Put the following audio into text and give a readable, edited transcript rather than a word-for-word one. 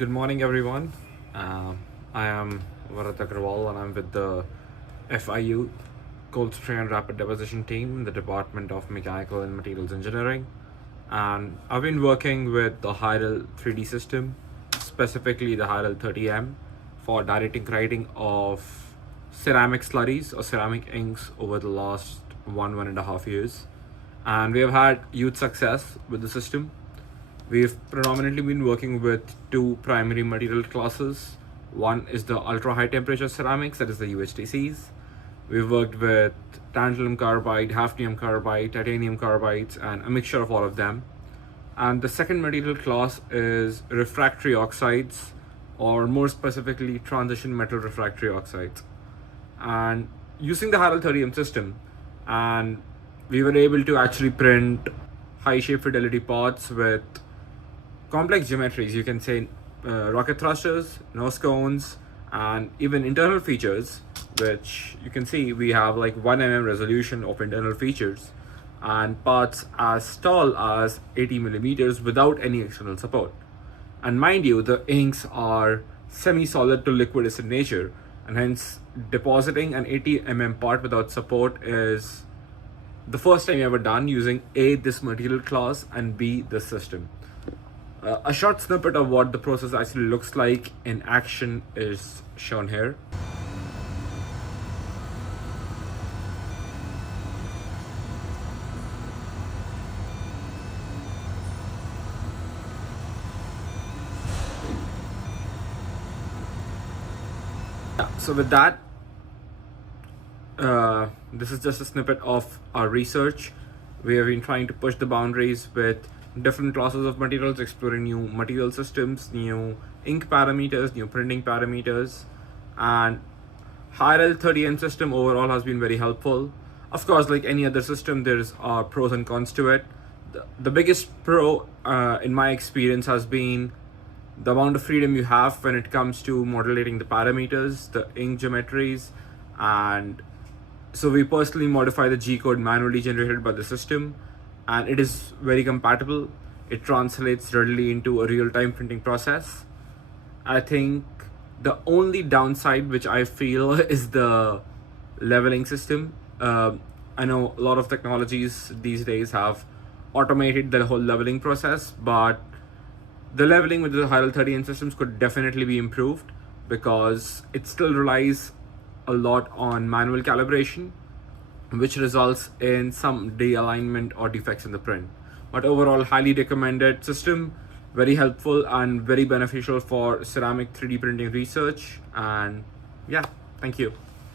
Good morning, everyone. I am Varat Agrawal, and I'm with the FIU Cold Spray and Rapid Deposition team in the Department of Mechanical and Materials Engineering. And I've been working with the Hyrel 3D system, specifically the Hyrel 30M, for direct ink writing of ceramic slurries or ceramic inks over the last 1.5 years. And we have had huge success with the system. We've predominantly been working with two primary material classes. One is the ultra high temperature ceramics, that is the UHTCs. We've worked with tantalum carbide, hafnium carbide, titanium carbides, and a mixture of all of them. And the second material class is refractory oxides, or more specifically transition metal refractory oxides. And using the Hyrel 30M system, and we were able to actually print high shape fidelity parts with complex geometries. You can say rocket thrusters, nose cones, and even internal features, which you can see we have like 1 mm resolution of internal features and parts as tall as 80 millimeters without any external support. And mind you, the inks are semi-solid to liquidous in nature, and hence depositing an 80 mm part without support is the first time ever done using A, this material class, and B, this system. A short snippet of what the process actually looks like in action is shown here. So with that, this is just a snippet of our research. We have been trying to push the boundaries with different classes of materials, exploring new material systems, new ink parameters, new printing parameters, and Hyrel 30M system overall has been very helpful. Of course, like any other system, there's pros and cons to it. The biggest pro, in my experience, has been the amount of freedom you have when it comes to modulating the parameters, the ink geometries, and so we personally modify the G code manually generated by the system, and it is very compatible. It translates readily into a real-time printing process. I think the only downside which I feel is the leveling system. I know a lot of technologies these days have automated the whole leveling process, but the leveling with the Hyrel 30M systems could definitely be improved because it still relies a lot on manual calibration, which results in some de-alignment or defects in the print. But overall, highly recommended system, very helpful and very beneficial for ceramic 3D printing research. And yeah, thank you.